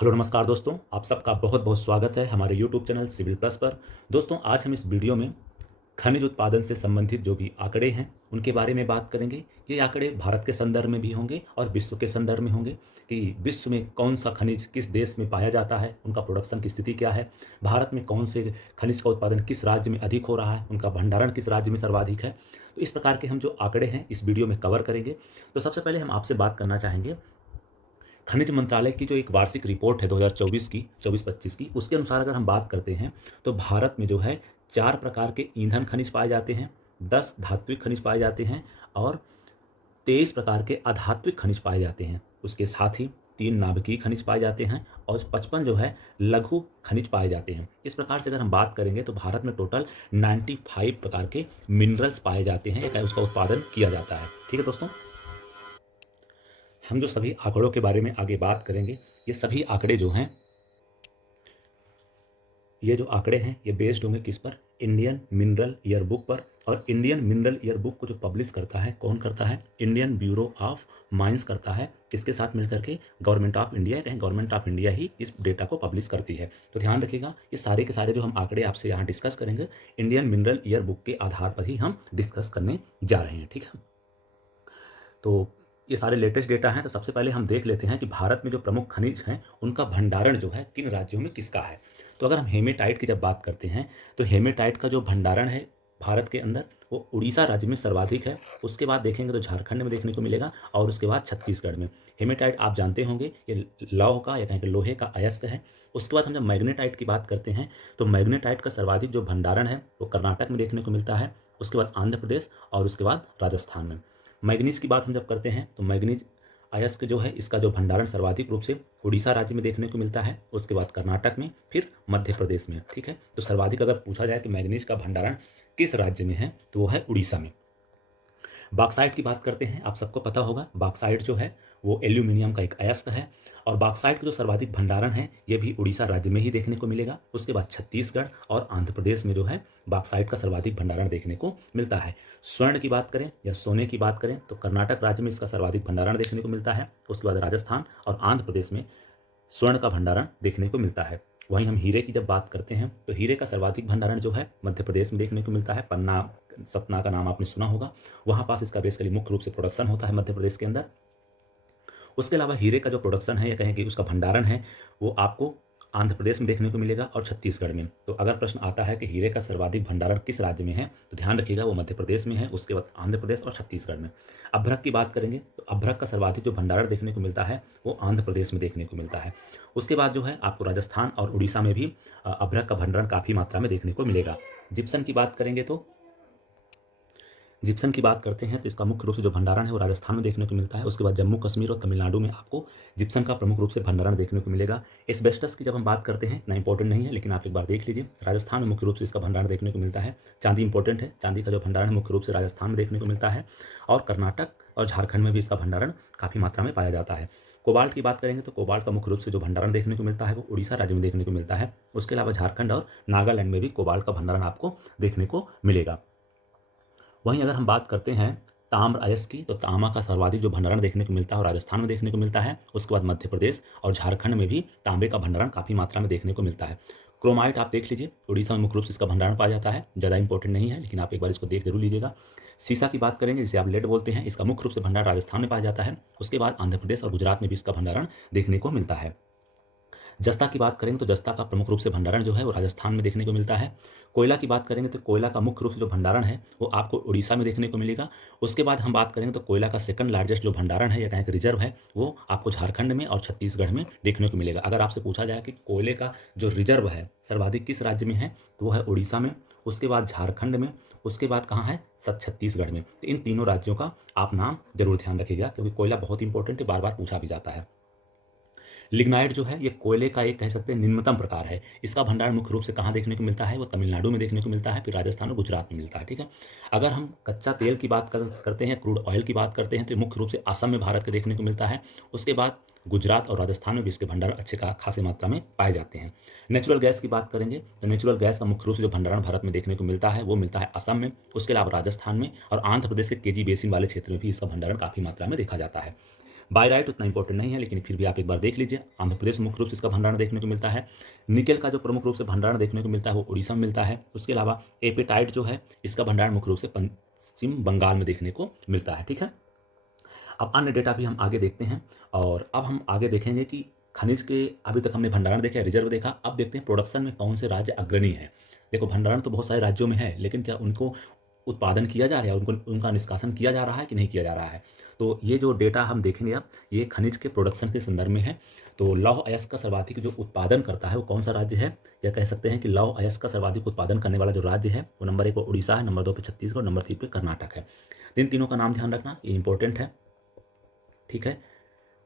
Hello नमस्कार दोस्तों, आप सबका बहुत बहुत स्वागत है हमारे यूट्यूब चैनल सिविल प्लस पर। दोस्तों, आज हम इस वीडियो में खनिज उत्पादन से संबंधित जो भी आंकड़े हैं उनके बारे में बात करेंगे। ये आंकड़े भारत के संदर्भ में भी होंगे और विश्व के संदर्भ में होंगे कि विश्व में कौन सा खनिज किस देश में पाया जाता है, उनका प्रोडक्शन की स्थिति क्या है, भारत में कौन से खनिज का उत्पादन किस राज्य में अधिक हो रहा है, उनका भंडारण किस राज्य में सर्वाधिक है। तो इस प्रकार के हम जो आंकड़े हैं इस वीडियो में कवर करेंगे। तो सबसे पहले हम आपसे बात करना चाहेंगे खनिज मंत्रालय की जो एक वार्षिक रिपोर्ट है 2024 की 24-25 की, उसके अनुसार अगर हम बात करते हैं तो भारत में जो है 4 प्रकार के ईंधन खनिज पाए जाते हैं, 10 धात्विक खनिज पाए जाते हैं और 23 प्रकार के अधात्विक खनिज पाए जाते हैं। उसके साथ ही 3 नाभिकीय खनिज पाए जाते हैं और 55 जो है लघु खनिज पाए जाते हैं। इस प्रकार से अगर हम बात करेंगे तो भारत में टोटल 95 प्रकार के मिनरल्स पाए जाते हैं, या उसका उत्पादन किया जाता है। ठीक है दोस्तों, हम जो सभी आंकड़ों के बारे में आगे बात करेंगे, ये सभी आंकड़े जो हैं, ये जो आंकड़े हैं ये बेस्ड होंगे किस पर? इंडियन मिनरल ईयर बुक पर। और इंडियन मिनरल ईयर बुक को जो पब्लिश करता है, कौन करता है? इंडियन ब्यूरो ऑफ माइंस करता है। किसके साथ मिलकर के? Government of India. कहें गवर्नमेंट ऑफ इंडिया ही इस डेटा को पब्लिश करती है। तो ध्यान रखिएगा, ये सारे के सारे जो हम आंकड़े आपसे यहाँ डिस्कस करेंगे इंडियन मिनरल ईयर बुक के आधार पर ही हम डिस्कस करने जा रहे हैं। ठीक है, तो ये सारे लेटेस्ट डेटा हैं। तो सबसे पहले हम देख लेते हैं कि भारत में जो प्रमुख खनिज हैं उनका भंडारण जो है किन राज्यों में किसका है। तो अगर हम हेमेटाइट की जब बात करते हैं तो हेमेटाइट का जो भंडारण है भारत के अंदर वो उड़ीसा राज्य में सर्वाधिक है। उसके बाद देखेंगे तो झारखंड में देखने को मिलेगा और उसके बाद छत्तीसगढ़ में। हेमेटाइट आप जानते होंगे ये लौह का या कहें कि लोहे का अयस्क है। उसके बाद हम जब मैग्नेटाइट की बात करते हैं तो मैग्नेटाइट का सर्वाधिक जो भंडारण है वो कर्नाटक में देखने को मिलता है, उसके बाद आंध्र प्रदेश और उसके बाद राजस्थान में। मैग्नीज की बात हम जब करते हैं तो मैग्नीज अयस्क जो है इसका जो भंडारण सर्वाधिक रूप से उड़ीसा राज्य में देखने को मिलता है, उसके बाद कर्नाटक में, फिर मध्य प्रदेश में। ठीक है, तो सर्वाधिक अगर पूछा जाए कि मैग्नीज का भंडारण किस राज्य में है तो वो है उड़ीसा में। बॉक्साइट की बात करते हैं, आप सबको पता होगा बॉक्साइट जो है वो एल्यूमिनियम का एक अयस्क है और बॉक्साइट का जो सर्वाधिक भंडारण है ये भी उड़ीसा राज्य में ही देखने को मिलेगा। उसके बाद छत्तीसगढ़ और आंध्र प्रदेश में जो है बॉक्साइट का सर्वाधिक भंडारण देखने को मिलता है। स्वर्ण की बात करें या सोने की बात करें तो कर्नाटक राज्य में इसका सर्वाधिक भंडारण देखने को मिलता है। उसके बाद राजस्थान और आंध्र प्रदेश में स्वर्ण का भंडारण देखने को मिलता है। वहीं हम हीरे की जब बात करते हैं तो हीरे का सर्वाधिक भंडारण जो है मध्य प्रदेश में देखने को मिलता है। पन्ना सतना का नाम आपने सुना होगा, वहाँ पास इसका बेसिकली मुख्य रूप से प्रोडक्शन होता है मध्य प्रदेश के अंदर। उसके अलावा हीरे का जो प्रोडक्शन है या कहें कि उसका भंडारण है वो आपको आंध्र प्रदेश में देखने को मिलेगा और छत्तीसगढ़ में। तो अगर प्रश्न आता है कि हीरे का सर्वाधिक भंडारण किस राज्य में है तो ध्यान रखिएगा वो मध्य प्रदेश में है, उसके बाद आंध्र प्रदेश और छत्तीसगढ़ में। अभ्रक की बात करेंगे तो अभ्रक का सर्वाधिक जो भंडारण देखने को मिलता है वो आंध्र प्रदेश में देखने को मिलता है। उसके बाद जो है आपको राजस्थान और उड़ीसा में भी अभ्रक का भंडारण काफ़ी मात्रा में देखने को मिलेगा। जिप्सम की बात करेंगे तो जिप्सम की बात करते हैं तो इसका मुख्य रूप से जो भंडारण है वो राजस्थान में देखने को मिलता है। उसके बाद जम्मू कश्मीर और तमिलनाडु में आपको जिप्सम का प्रमुख रूप से भंडारण देखने को मिलेगा। एस्बेस्टस की जब हम बात करते हैं इतना इंपॉर्टेंट नहीं है, लेकिन आप एक बार देख लीजिए, राजस्थान में मुख्य रूप से इसका भंडारण देखने को मिलता है। चांदी इंपॉर्टेंट है, चांदी का जो भंडारण मुख्य रूप से राजस्थान में देखने को मिलता है और कर्नाटक और झारखंड में भी इसका भंडारण काफ़ी मात्रा में पाया जाता है। कोबाल्ट की बात करेंगे तो कोबाल्ट का मुख्य रूप से जो भंडारण देखने को मिलता है वो उड़ीसा राज्य में देखने को मिलता है। उसके अलावा झारखंड और नागालैंड में भी कोबाल्ट का भंडारण आपको देखने को मिलेगा। वहीं अगर हम बात करते हैं ताम्र अयस्क की तो तांबा का सर्वाधिक जो भंडारण देखने को मिलता है और राजस्थान में देखने को मिलता है। उसके बाद मध्य प्रदेश और झारखंड में भी तांबे का भंडारण काफ़ी मात्रा में देखने को मिलता है। क्रोमाइट आप देख लीजिए, उड़ीसा में मुख्य रूप से इसका भंडारण पाया जाता है, ज़्यादा इंपॉर्टेंट नहीं है लेकिन आप एक बार इसको देख जरूर लीजिएगा। सीसा की बात करेंगे जिसे आप लेड बोलते हैं, इसका मुख्य रूप से भंडारण राजस्थान में पाया जाता है। उसके बाद आंध्र प्रदेश और गुजरात में भी इसका भंडारण देखने को मिलता है। जस्ता की बात करेंगे तो जस्ता का प्रमुख रूप से भंडारण जो है वो राजस्थान में देखने को मिलता है। कोयला की बात करेंगे तो कोयला का मुख्य रूप से जो भंडारण है वो आपको उड़ीसा में देखने को मिलेगा। उसके बाद हम बात करेंगे तो कोयला का सेकंड लार्जेस्ट जो भंडारण है या कहें कि रिजर्व है वो आपको झारखंड में और छत्तीसगढ़ में देखने को मिलेगा। अगर आपसे पूछा जाए कि कोयले का जो रिजर्व है सर्वाधिक किस राज्य में है तो वो है उड़ीसा में, उसके बाद झारखंड में, उसके बाद कहाँ है? छत्तीसगढ़ में। तो इन तीनों राज्यों का आप नाम जरूर ध्यान रखिएगा क्योंकि कोयला बहुत इंपॉर्टेंट है, बार बार पूछा भी जाता है। लिग्नाइट जो है ये कोयले का एक कह सकते हैं निम्नतम प्रकार है। इसका भंडारण मुख्य रूप से कहाँ देखने को मिलता है? वो तमिलनाडु में देखने को मिलता है, फिर राजस्थान और गुजरात में मिलता है। ठीक है, अगर हम कच्चा तेल की बात करते हैं, क्रूड ऑयल की बात करते हैं तो मुख्य रूप से असम में भारत के देखने को मिलता है। उसके बाद गुजरात और राजस्थान में भी इसके भंडारण अच्छे खासी मात्रा में पाए जाते हैं। नेचुरल गैस की बात करेंगे तो नेचुरल गैस का मुख्य रूप से जो भंडारण भारत में देखने को मिलता है वो मिलता है असम में, उसके अलावा राजस्थान में और आंध्र प्रदेश के केजी बेसिन वाले क्षेत्र में भी इसका भंडारण काफ़ी मात्रा में देखा जाता है। बाय राइट उतना इंपॉर्टेंट नहीं है, लेकिन फिर भी आप एक बार देख लीजिए। आंध्र प्रदेश में मुख्य रूप से इसका भंडारण देखने को मिलता है। निकेल का जो प्रमुख रूप से भंडारण देखने को मिलता है वो उड़ीसा में मिलता है। उसके अलावा एपेटाइट जो है इसका भंडारण मुख्य रूप से पश्चिम बंगाल में देखने को मिलता है। ठीक है, अब अन्य डेटा भी हम आगे देखते हैं, और अब हम आगे देखेंगे कि खनिज के अभी तक हमने भंडारण देखा, रिजर्व देखा, अब देखते हैं प्रोडक्शन में कौन से राज्य अग्रणी है। देखो भंडारण तो बहुत सारे राज्यों में है, लेकिन क्या उनको उत्पादन किया जा रहा है, उनको उनका निष्कासन किया जा रहा है कि नहीं किया जा रहा है। तो ये जो डेटा हम देखेंगे अब, ये खनिज के प्रोडक्शन के संदर्भ में है। तो लौह अयस्क का सर्वाधिक जो उत्पादन करता है वो कौन सा राज्य है, या कह सकते हैं कि लौह अयस्क का सर्वाधिक उत्पादन करने वाला जो राज्य है वो नंबर 1 पर उड़ीसा है, नंबर 2 पे छत्तीसगढ़, नंबर 3 पे कर्नाटक है। इन तीनों का नाम ध्यान रखना, ये इंपॉर्टेंट है। ठीक है,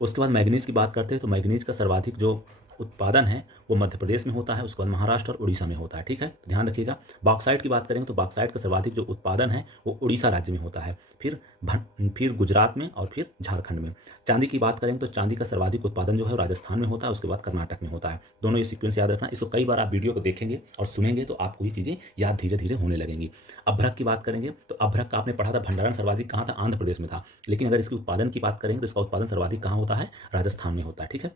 उसके बाद मैग्नीज की बात करते हैं तो मैग्नीज का सर्वाधिक जो उत्पादन है वो मध्य प्रदेश में होता है, उसके बाद महाराष्ट्र और उड़ीसा में होता है। ठीक है, तो ध्यान रखिएगा। बॉक्साइट की बात करेंगे तो बॉक्साइट का सर्वाधिक जो उत्पादन है वो उड़ीसा राज्य में होता है, फिर गुजरात में और फिर झारखंड में। चांदी की बात करेंगे तो चांदी का सर्वाधिक उत्पादन जो है राजस्थान में होता है, उसके बाद कर्नाटक में होता है। दोनों ये सीक्वेंस याद रखना, इसको कई बार आप वीडियो को देखेंगे और सुनेंगे तो आपको ये चीज़ें याद धीरे धीरे होने लगेंगी। अभ्रक की बात करेंगे तो अभ्रक का आपने पढ़ा था भंडारण सर्वाधिक कहाँ था, आंध्र प्रदेश में था, लेकिन अगर इसके उत्पादन की बात करेंगे तो इसका उत्पादन सर्वाधिक कहाँ होता है, राजस्थान में होता है। ठीक है,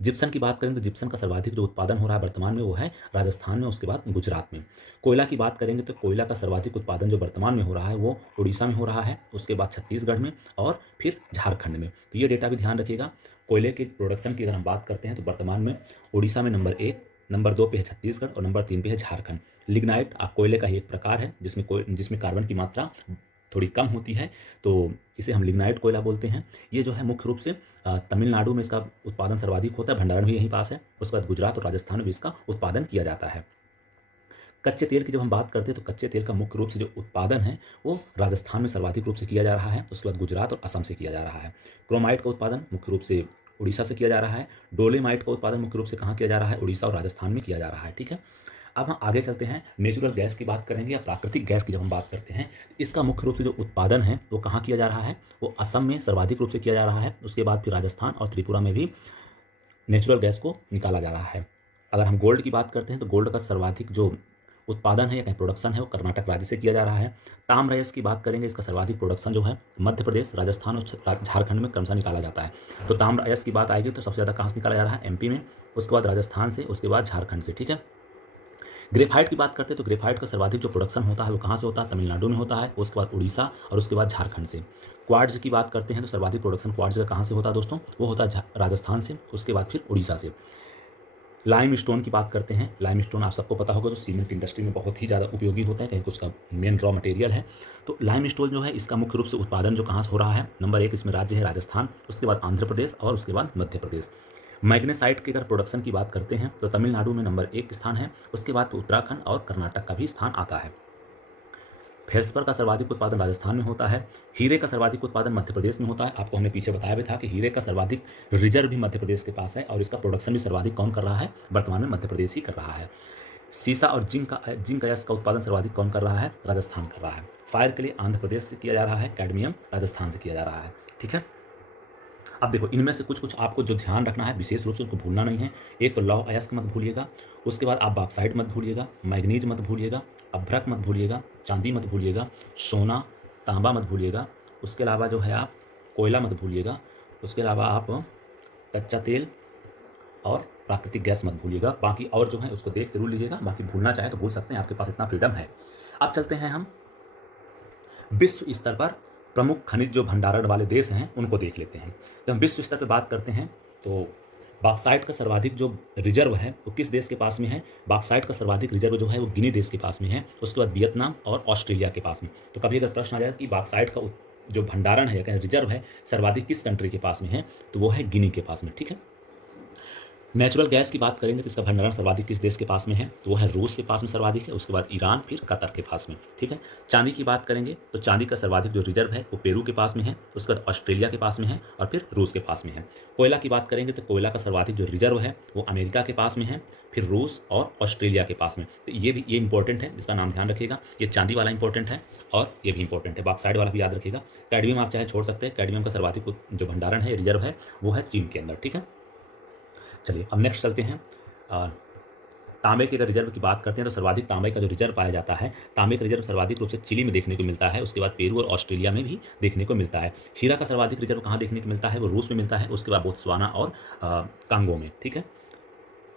जिप्सन की बात करें तो जिप्सन का सर्वाधिक जो उत्पादन हो रहा है वर्तमान में वो है राजस्थान में, उसके बाद गुजरात में। कोयला की बात करेंगे तो कोयला का सर्वाधिक उत्पादन जो वर्तमान में हो रहा है वो उड़ीसा में हो रहा है, उसके बाद छत्तीसगढ़ में और फिर झारखंड में। तो ये डेटा भी ध्यान रखिएगा। कोयले के प्रोडक्शन की अगर हम बात करते हैं तो वर्तमान में उड़ीसा में नंबर 1, नंबर 2 पे है छत्तीसगढ़ और नंबर 3 पे है झारखंड। लिग्नाइट कोयले का ही एक प्रकार है जिसमें कार्बन की मात्रा थोड़ी कम होती है, तो इसे हम लिग्नाइट कोयला बोलते हैं। ये जो है मुख्य रूप से तमिलनाडु में इसका उत्पादन सर्वाधिक होता है, भंडारण भी यहीं पास है। उसके बाद गुजरात और राजस्थान में भी इसका उत्पादन किया जाता है। कच्चे तेल की जब हम बात करते हैं तो कच्चे तेल का मुख्य रूप से जो उत्पादन है वो राजस्थान में सर्वाधिक रूप से किया जा रहा है, उसके बाद गुजरात और असम से किया जा रहा है। क्रोमाइट का उत्पादन मुख्य रूप से उड़ीसा से किया जा रहा है। डोलेमाइट का उत्पादन मुख्य रूप से कहाँ किया जा रहा है, उड़ीसा और राजस्थान में किया जा रहा है। ठीक है, अब हम आगे चलते हैं, नेचुरल गैस की बात करेंगे या प्राकृतिक गैस की जब हम बात करते हैं तो इसका मुख्य रूप से जो उत्पादन है वो कहाँ किया जा रहा है, वो असम में सर्वाधिक रूप से किया जा रहा है, उसके बाद फिर राजस्थान और त्रिपुरा में भी नेचुरल गैस को निकाला जा रहा है। अगर हम गोल्ड की बात करते हैं तो गोल्ड का सर्वाधिक जो उत्पादन है या कहीं प्रोडक्शन है वो कर्नाटक राज्य से किया जा रहा है। ताम्र अयस्क की बात करेंगे, इसका सर्वाधिक प्रोडक्शन जो है मध्य प्रदेश, राजस्थान और झारखंड में क्रमशः निकाला जाता है। तो ताम्र अयस्क की बात आएगी तो सबसे ज़्यादा कहाँ से निकाला जा रहा है, एमपी में, उसके बाद राजस्थान से, उसके बाद झारखंड से। ठीक है, ग्रेफाइट की बात करते हैं तो ग्रेफाइट का सर्वाधिक जो प्रोडक्शन होता है वो कहाँ से होता है, तमिलनाडु में होता है, उसके बाद उड़ीसा और उसके बाद झारखंड से। क्वार्ट्ज की बात करते हैं तो सर्वाधिक प्रोडक्शन क्वार्ट्ज का कहाँ से होता है दोस्तों, वो होता है राजस्थान से, उसके बाद फिर उड़ीसा से। लाइम स्टोन की बात करते हैं, लाइम स्टोन आप सबको पता होगा तो सीमेंट इंडस्ट्री में बहुत ही ज़्यादा उपयोगी होता है, कहीं उसका मेन रॉ मटेरियल है। तो लाइम स्टोन जो है इसका मुख्य रूप से उत्पादन जो कहाँ से हो रहा है, नंबर 1 इसमें राज्य है राजस्थान, उसके बाद आंध्र प्रदेश और उसके बाद मध्य प्रदेश। मैग्नेसाइट की अगर प्रोडक्शन की बात करते हैं तो तमिलनाडु में नंबर 1 स्थान है, उसके बाद उत्तराखंड और कर्नाटक का भी स्थान आता है। फेल्सपर का सर्वाधिक उत्पादन राजस्थान में होता है। हीरे का सर्वाधिक उत्पादन मध्य प्रदेश में होता है। आपको हमने पीछे बताया भी था कि हीरे का सर्वाधिक रिजर्व भी मध्य प्रदेश के पास है और इसका प्रोडक्शन भी सर्वाधिक कौन कर रहा है, वर्तमान में मध्य प्रदेश ही कर रहा है। सीसा और जिंक अयस्क का उत्पादन सर्वाधिक कौन कर रहा है, राजस्थान कर रहा है। फायर के लिए आंध्र प्रदेश से किया जा रहा है, कैडमियम राजस्थान से किया जा रहा है। ठीक है, अब देखो इनमें से कुछ कुछ आपको जो ध्यान रखना है विशेष रूप से उनको भूलना नहीं है। एक तो लौह अयस्क मत भूलिएगा, उसके बाद आप बॉक्साइट मत भूलिएगा, मैग्नीज मत भूलिएगा, अभ्रक मत भूलिएगा, चांदी मत भूलिएगा, सोना तांबा मत भूलिएगा, उसके अलावा जो है आप कोयला मत भूलिएगा, उसके अलावा आप कच्चा तेल और प्राकृतिक गैस मत भूलिएगा। बाकी और जो है उसको देख जरूर लीजिएगा, बाकी भूलना चाहे तो भूल सकते हैं, आपके पास इतना फ्रीडम है। अब चलते हैं हम विश्व स्तर पर प्रमुख खनिज जो भंडारण वाले देश हैं उनको देख लेते हैं। जब हम विश्व स्तर पर बात करते हैं तो बॉक्साइट का सर्वाधिक जो रिजर्व है वो किस देश के पास में है, बॉक्साइट का सर्वाधिक रिजर्व जो है वो गिनी देश के पास में है, उसके बाद वियतनाम और ऑस्ट्रेलिया के पास में। तो कभी अगर प्रश्न आ जाए कि बॉक्साइट का जो भंडारण है या रिजर्व है सर्वाधिक किस कंट्री के पास में है, तो वो है गिनी के पास में। ठीक है, नेचुरल गैस की बात करेंगे तो इसका भंडारण सर्वाधिक किस देश के पास में है, तो वो है रूस के पास में सर्वाधिक है, उसके बाद ईरान, फिर कतर के पास में। ठीक है, चांदी की बात करेंगे तो चांदी का सर्वाधिक जो रिजर्व है वो पेरू के पास में है, उसके बाद ऑस्ट्रेलिया के पास में है और फिर रूस के पास में है। कोयला की बात करेंगे तो कोयला का सर्वाधिक जो रिजर्व है वो अमेरिका के पास में है, फिर रूस और ऑस्ट्रेलिया के पास में। तो ये इंपॉर्टेंट है, इसका नाम ध्यान रखिएगा। ये चांदी वाला इंपॉर्टेंट है और ये भी इंपॉर्टेंट है, बॉक्साइट वाला भी याद रखिएगा। कैडमियम आप चाहे छोड़ सकते हैं, कैडमियम का सर्वाधिक जो भंडारण है रिजर्व है वो है चीन के अंदर। ठीक है, चलिए अब नेक्स्ट चलते हैं तांबे के अगर रिजर्व की बात करते हैं तो सर्वाधिक तांबे का जो रिजर्व पाया जाता है, तांबे का रिजर्व सर्वाधिक रूप से चिली में देखने को मिलता है, उसके बाद पेरू और ऑस्ट्रेलिया में भी देखने को मिलता है। हीरा का सर्वाधिक रिजर्व कहाँ देखने को मिलता है, वो रूस में मिलता है, उसके बाद बोत्सवाना और कांगो में, ठीक है।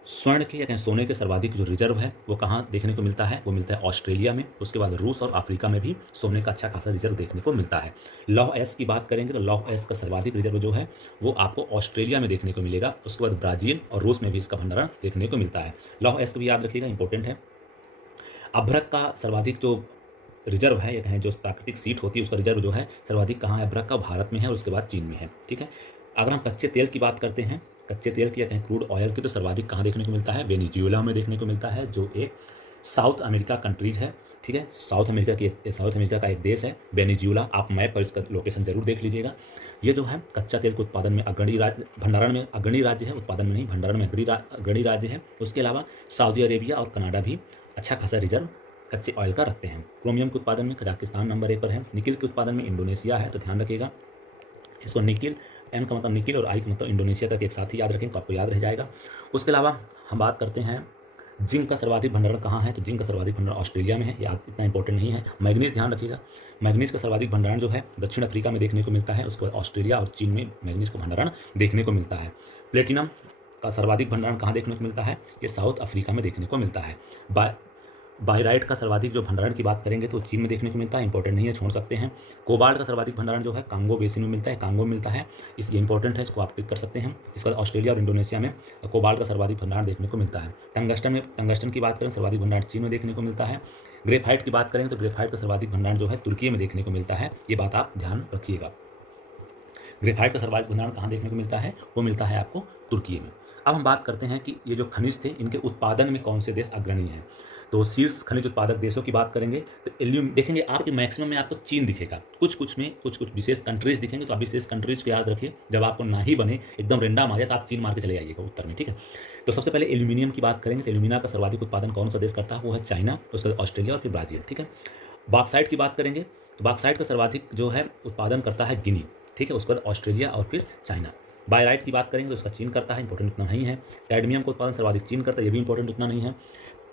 स्वर्ण के या कहें सोने के सर्वाधिक जो रिजर्व है वो कहाँ देखने को मिलता है, वो मिलता है ऑस्ट्रेलिया में, उसके बाद रूस और अफ्रीका में भी सोने का अच्छा खासा रिजर्व देखने को मिलता है। लौह एस की बात करेंगे तो लौह एस का सर्वाधिक रिजर्व जो है वो आपको ऑस्ट्रेलिया में देखने को मिलेगा, उसके बाद ब्राजील और रूस में भी इसका भंडारण देखने को मिलता है। लौह एस को भी याद रखिएगा, इंपॉर्टेंट है। अभ्रक का सर्वाधिक जो रिजर्व है या कहें जो प्राकृतिक सीट होती है उसका रिजर्व जो है सर्वाधिक कहाँ है, अभ्रक का भारत में है और उसके बाद चीन में है, ठीक है। अगर हम कच्चे तेल की बात करते हैं, कच्चे तेल की या कहें क्रूड ऑयल की, तो सर्वाधिक कहाँ देखने को मिलता है, वेनेजुएला में देखने को मिलता है, जो एक साउथ अमेरिका कंट्रीज है, ठीक है। साउथ अमेरिका का एक देश है वेनेजुएला। आप मैप पर इसका लोकेशन जरूर देख लीजिएगा। ये जो है कच्चा तेल के उत्पादन में अग्रणी राज्य, भंडारण में अग्रणी राज्य है, उत्पादन में नहीं भंडारण में अग्रणी राज्य है। उसके अलावा सऊदी अरेबिया और कनाडा भी अच्छा खासा रिजर्व कच्चे ऑयल का रखते हैं। क्रोमियम के उत्पादन में कजाकिस्तान नंबर 1 पर है। निकिल के उत्पादन में इंडोनेशिया है, तो ध्यान रखिएगा इसको। निकिल, एन का मतलब निकिल और आई का मतलब इंडोनेशिया का एक साथ ही याद रखें तो आपको याद रह जाएगा। उसके अलावा हम बात करते हैं जिंक का सर्वाधिक भंडारण कहाँ है, तो जिंक का सर्वाधिक भंडारण ऑस्ट्रेलिया में है, याद इतना इंपॉर्टेंट नहीं है। मैग्नीज ध्यान रखिएगा, मैग्नीज का सर्वाधिक भंडारण जो है दक्षिण अफ्रीका में देखने को मिलता है, उसके बाद ऑस्ट्रेलिया और चीन में मैग्नीज का भंडारण देखने को मिलता है। प्लेटिनम का सर्वाधिक भंडारण कहाँ देखने को मिलता है, ये साउथ अफ्रीका में देखने को मिलता है। बायराइट का सर्वाधिक जो भंडारण की बात करेंगे तो चीन में देखने को मिलता है, इंपॉर्टेंट नहीं है, छोड़ सकते हैं। कोबाल्ट का सर्वाधिक भंडारण जो है कांगो बेसिन में मिलता है, कांगो में मिलता है, इसलिए इंपॉर्टेंट है, इसको आप क्लिक कर सकते हैं। इसके बाद ऑस्ट्रेलिया और इंडोनेशिया में कोबाल्ट का सर्वाधिक भंडारण देखने को मिलता है। टंगस्टन की बात करें सर्वाधिक भंडारण चीन में देखने को मिलता है। ग्रेफाइट की बात करें तो ग्रेफाइट का सर्वाधिक भंडारण जो है तुर्की में देखने को मिलता है, ये बात आप ध्यान रखिएगा। ग्रेफाइट का सर्वाधिक भंडारण कहाँ देखने को मिलता है, वो मिलता है आपको तुर्की में। अब हम बात करते हैं कि ये जो खनिज थे इनके उत्पादन में कौन से देश अग्रणी हैं। तो शीर्ष खनिज उत्पादक देशों की बात करेंगे तो एल्यूम देखेंगे आपके मैक्सिमम में आपको चीन दिखेगा, कुछ विशेष कंट्रीज दिखेंगे, तो आप विशेष कंट्रीज को याद रखिए। जब आपको ना ही बने एकदम रेंडम आ जाए तो आप चीन मार के चले आइएगा उत्तर में, ठीक है। तो सबसे पहले एल्यूमिनियम की बात करेंगे तो एल्यूमिना का सर्वाधिक उत्पादन कौन सा देश करता है, वो है चाइना, उसके बाद ऑस्ट्रेलिया और फिर ब्राजील, ठीक है। बॉक्साइट की बात करेंगे तो बॉक्साइट का सर्वाधिक जो है उत्पादन करता है गिनी, ठीक है, उसके बाद ऑस्ट्रेलिया और फिर चाइना। बायराइट की बात करेंगे तो उसका चीन करता है, इंपॉर्टेंट उतना नहीं है। कैडमियम का उत्पादन सर्वाधिक चीन करता है, ये भी इंपॉर्टेंट उतना नहीं है।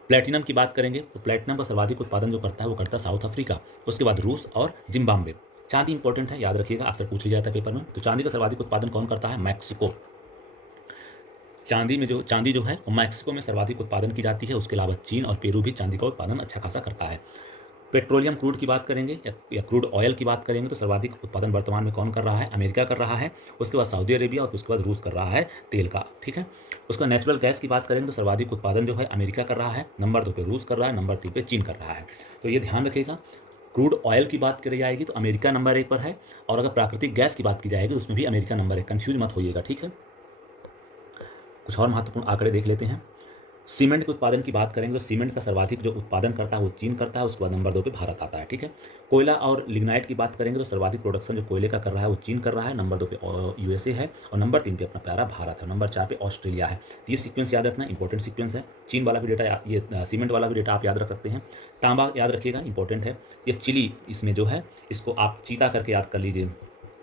प्लेटिनम की बात करेंगे तो प्लेटिनम का सर्वाधिक उत्पादन जो करता है वो करता है साउथ अफ्रीका, उसके बाद रूस और जिम्बाब्वे। चांदी इंपॉर्टेंट है, याद रखिएगा, अक्सर पूछ लिया जाता है पेपर में। तो चांदी का सर्वाधिक उत्पादन कौन करता है, मैक्सिको। चांदी जो है वो मैक्सिको में सर्वाधिक उत्पादन की जाती है, उसके अलावा चीन और पेरू भी चांदी का उत्पादन अच्छा खासा करता है। पेट्रोलियम क्रूड की बात करेंगे या क्रूड ऑयल की बात करेंगे तो सर्वाधिक उत्पादन वर्तमान में कौन कर रहा है, अमेरिका कर रहा है, उसके बाद सऊदी अरेबिया और उसके बाद रूस कर रहा है तेल का, ठीक है। उसका नेचुरल गैस की बात करेंगे तो सर्वाधिक उत्पादन जो है अमेरिका कर रहा है, नंबर 2 पे रूस कर रहा है, नंबर 3 पे चीन कर रहा है। तो ये ध्यान रखिएगा। क्रूड ऑयल की बात करी जाएगी तो अमेरिका नंबर 1 पर है, और अगर प्राकृतिक गैस की बात की जाएगी उसमें भी अमेरिका नंबर 1, कन्फ्यूज मत होइएगा, ठीक है। कुछ और महत्वपूर्ण आंकड़े देख लेते हैं। सीमेंट के उत्पादन की बात करेंगे तो सीमेंट का सर्वाधिक जो उत्पादन करता है वो चीन करता है, उसके बाद नंबर 2 पे भारत आता है, ठीक है। कोयला और लिग्नाइट की बात करेंगे तो सर्वाधिक प्रोडक्शन जो कोयले का कर रहा है वो चीन कर रहा है, नंबर 2 पे यूएसए है, और नंबर 3 पे अपना प्यारा भारत है, नंबर 4 पे ऑस्ट्रेलिया है। तो ये सीक्वेंस याद रखना, इंपॉर्टेंट सीक्वेंस है। चीन वाला भी डेटा, ये सीमेंट वाला भी डेटा आप याद रख सकते हैं। तांबा याद रखिएगा, इंपॉर्टेंट है। ये चिली इसमें जो है इसको आप चीता करके याद कर लीजिए,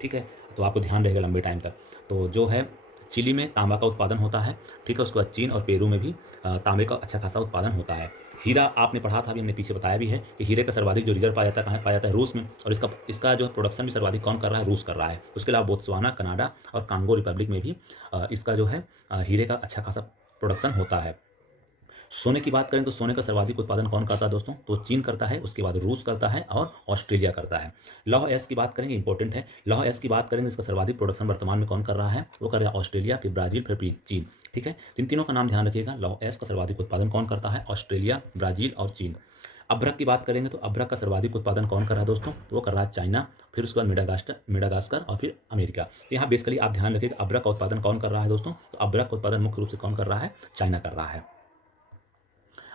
ठीक है, तो आपको ध्यान रहेगा लंबे टाइम तक। तो जो है चिली में तांबा का उत्पादन होता है, ठीक है, उसके बाद चीन और पेरू में भी तांबे का अच्छा खासा उत्पादन होता है। हीरा आपने पढ़ा था, अभी हमने पीछे बताया भी है कि हीरे का सर्वाधिक जो रिजर्व पाया जाता है कहाँ पाया जाता है, रूस में, और इसका जो प्रोडक्शन भी सर्वाधिक कौन कर रहा है, रूस कर रहा है। उसके अलावा बोत्सवाना, कनाडा और कांगो रिपब्लिक में भी इसका जो है हीरे का अच्छा खासा प्रोडक्शन होता है। सोने की बात करें तो सोने का सर्वाधिक उत्पादन कौन करता है दोस्तों, तो चीन करता है, उसके बाद रूस करता है और ऑस्ट्रेलिया करता है। लौह एस की बात करेंगे, इंपॉर्टेंट है। लौह एस की बात करेंगे, इसका सर्वाधिक प्रोडक्शन वर्तमान में कौन कर रहा है, वो कर रहा है ऑस्ट्रेलिया, फिर ब्राजील, फिर चीन, ठीक है। इन तीनों का नाम ध्यान रखिएगा। लौह एस का सर्वाधिक उत्पादन कौन करता है, ऑस्ट्रेलिया, ब्राजील और चीन। अभ्रक की बात करेंगे तो अभ्रक का सर्वाधिक उत्पादन कौन कर रहा है दोस्तों, तो वो कर रहा है चाइना, फिर उसके बाद मेडागास्कर और फिर अमेरिका। यहाँ बेसिकली आप ध्यान रखिएगा अभ्रक का उत्पादन कौन कर रहा है दोस्तों, तो अभ्रक का उत्पादन मुख्य रूप से कौन कर रहा है, चाइना कर रहा है।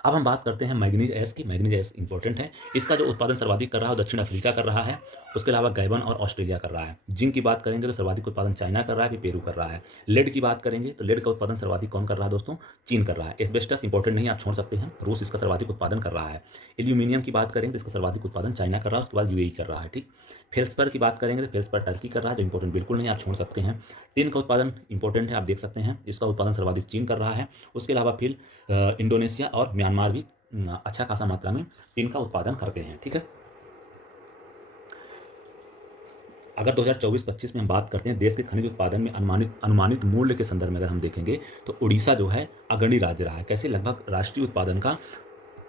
अब हम बात करते हैं मैग्नीज एस की। मैग्नीज एस इंपॉर्टेंट है, इसका जो उत्पादन सर्वाधिक कर रहा है दक्षिण अफ्रीका कर रहा है, उसके अलावा गैबन और ऑस्ट्रेलिया कर रहा है। जिंक की बात करेंगे तो सर्वाधिक उत्पादन चाइना कर रहा है, फिर पेरू कर रहा है। लेड की बात करेंगे तो लेड का उत्पादन सर्वाधिक कौन कर रहा है दोस्तों? चीन कर रहा है। एस्बेस्टस इंपॉर्टेंट नहीं, आप छोड़ सकते हैं, रूस इसका सर्वाधिक उत्पादन कर रहा है। एल्यूमिनियम की बात करेंगे तो इसका सर्वाधिक उत्पादन चाइना कर रहा है, उसके बाद यूएई कर रहा है। ठीक, फेल्सपर की बात करेंगे तो फेल्सपर टर्की कर रहा है, जो इंपॉर्टेंट बिल्कुल नहीं, आप छोड़ सकते हैं। टिन का उत्पादन इंपॉर्टेंट है, आप देख सकते हैं, इसका उत्पादन सर्वाधिक चीन कर रहा है। उसके अलावा फिर इंडोनेशिया और म्यांमार भी अच्छा खासा मात्रा में टिन का उत्पादन करते हैं। ठीक है, अगर 2024-25 में हम बात करते हैं देश के खनिज उत्पादन में अनुमानित मूल्य के संदर्भ में अगर हम देखेंगे तो उड़ीसा जो है अग्रणी राज्य रहा है। कैसे? लगभग राष्ट्रीय उत्पादन का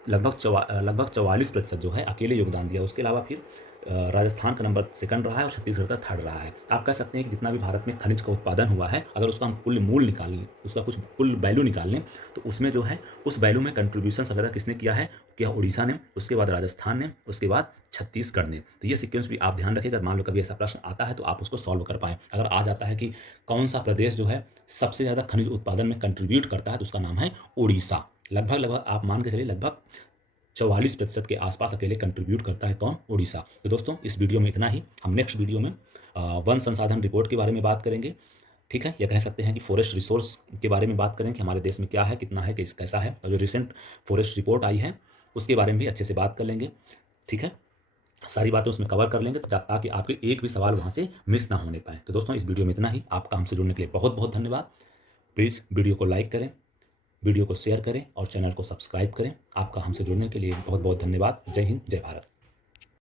लगभग 44% जो है अकेले योगदान दिया। उसके अलावा फिर राजस्थान का नंबर सेकंड रहा है और छत्तीसगढ़ का थर्ड रहा है। आप कह सकते हैं कि जितना भी भारत में खनिज का उत्पादन हुआ है, अगर उसका हम कुल मूल्य निकाल लें, उसका कुछ कुल वैल्यू निकाल लें, तो उसमें जो है उस वैल्यू में कंट्रीब्यूशन सबसे ज़्यादा किसने किया है? किया उड़ीसा ने, उसके बाद राजस्थान ने, उसके बाद छत्तीसगढ़ ने। तो ये सीक्वेंस भी आप ध्यान रखिएगा, मान लो कभी ऐसा प्रश्न आता है तो आप उसको सॉल्व कर पाएँ। अगर आ जाता है कि कौन सा प्रदेश जो है सबसे ज़्यादा खनिज उत्पादन में कंट्रीब्यूट करता है, तो उसका नाम है उड़ीसा। लगभग आप मान के चलिए लगभग 44% के आसपास अकेले कंट्रीब्यूट करता है। कौन? उड़ीसा। तो दोस्तों इस वीडियो में इतना ही। हम नेक्स्ट वीडियो में वन संसाधन रिपोर्ट के बारे में बात करेंगे। ठीक है, या कह सकते हैं कि फॉरेस्ट रिसोर्स के बारे में बात करें कि हमारे देश में क्या है, कितना है, कैसा है, और जो रिसेंट फॉरेस्ट रिपोर्ट आई है उसके बारे में भी अच्छे से बात कर लेंगे। ठीक है, सारी बातें उसमें कवर कर लेंगे ताकि आपके एक भी सवाल वहाँ से मिस ना होने पाए। तो दोस्तों इस वीडियो में इतना ही। आपका हमसे जुड़ने के लिए बहुत बहुत धन्यवाद। प्लीज़ वीडियो को लाइक करें, वीडियो को शेयर करें और चैनल को सब्सक्राइब करें। आपका हमसे जुड़ने के लिए बहुत बहुत धन्यवाद। जय हिंद, जय भारत।